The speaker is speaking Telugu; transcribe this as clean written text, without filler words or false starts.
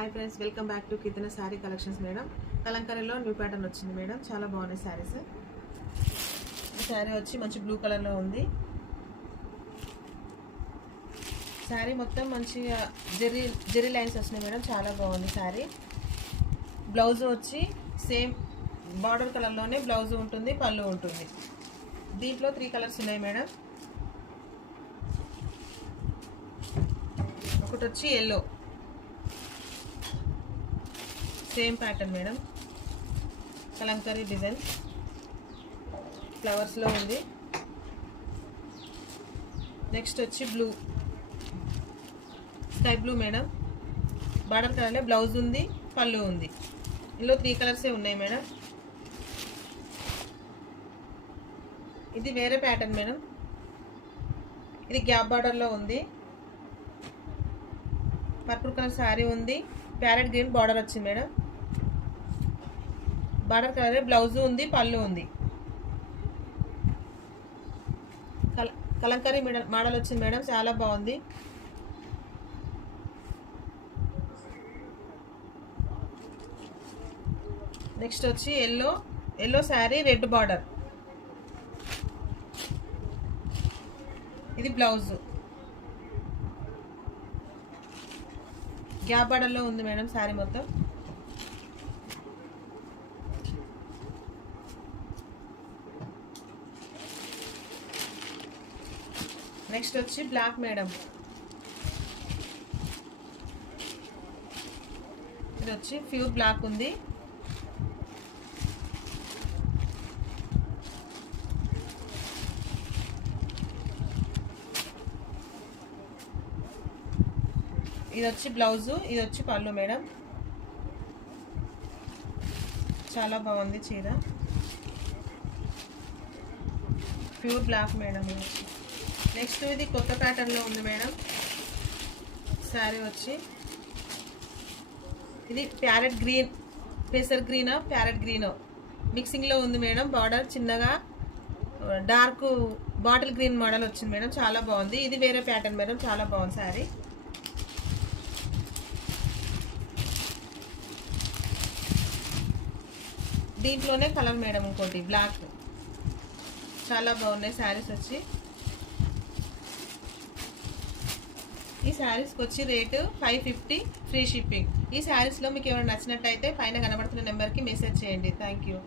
Hi friends, welcome back to Keerthana sari collections madam. కలంకారీలో న్యూ ప్యాటర్న్ వచ్చింది మేడం. చాలా బాగున్నాయి శారీస్. ఈ శారీ వచ్చి మంచి బ్లూ కలర్లో ఉంది. శారీ మొత్తం మంచిగా జెరీ లైన్స్ వచ్చినాయి మేడం. చాలా బాగుంది శారీ. బ్లౌజ్ వచ్చి సేమ్ బార్డర్ కలర్లోనే బ్లౌజ్ ఉంటుంది, పళ్ళు ఉంటుంది. దీంట్లో 3 కలర్స్ ఉన్నాయి మేడం. ఒకటి వచ్చి yellow, same pattern madam. Kalamkari design ఫ్లవర్స్లో ఉంది. నెక్స్ట్ వచ్చి blue, sky blue madam. Border కలర్లో బ్లౌజ్ ఉంది, పళ్ళు ఉంది. ఇందులో 3 కలర్సే ఉన్నాయి మేడం. ఇది వేరే ప్యాటర్న్ మేడం. ఇది గ్యాప్ బార్డర్లో ఉంది. పర్పుల్ కలర్ శారీ ఉంది. ప్యారెట్ గ్రీన్ బార్డర్ వచ్చింది మేడం. బార్డర్ కలర్ బ్లౌజ్ ఉంది, పళ్ళు ఉంది. కలంకారీ మోడల్ వచ్చింది మేడం. చాలా బాగుంది. నెక్స్ట్ వచ్చి ఎల్లో శారీ, రెడ్ బార్డర్. ఇది బ్లౌజ్. గ్యాప్ బార్డర్లో ఉంది మేడం శారీ మొత్తం. నెక్స్ట్ వచ్చి బ్లాక్ మేడం. ఇది వచ్చి ప్యూర్ బ్లాక్ ఉంది. ఇది వచ్చి బ్లౌజు, ఇది వచ్చి పళ్ళు మేడం. చాలా బాగుంది చీర. Pure black madam. నెక్స్ట్ ఇది కొత్త ప్యాటర్న్లో ఉంది మేడం. శారీ వచ్చి ఇది ప్యారెట్ గ్రీన్, పేసర్ గ్రీనో ప్యారెట్ గ్రీనో మిక్సింగ్లో ఉంది మేడం. బార్డర్ చిన్నగా డార్క్ బాటిల్ గ్రీన్ మోడల్ వచ్చింది మేడం. చాలా బాగుంది. ఇది వేరే ప్యాటర్న్ మేడం. చాలా బాగుంది శారీ. దీంట్లోనే కలర్ మేడం ఇంకోటి బ్లాక్. చాలా బాగున్నాయి శారీస్ వచ్చి. ఈ శారీస్కి వచ్చి రేటు 550, ఫ్రీ షిప్పింగ్. ఈ శారీస్లో మీకు ఏమైనా నచ్చినట్టయితే పైన కనబడుతున్న నెంబర్కి మెసేజ్ చేయండి. Thank you.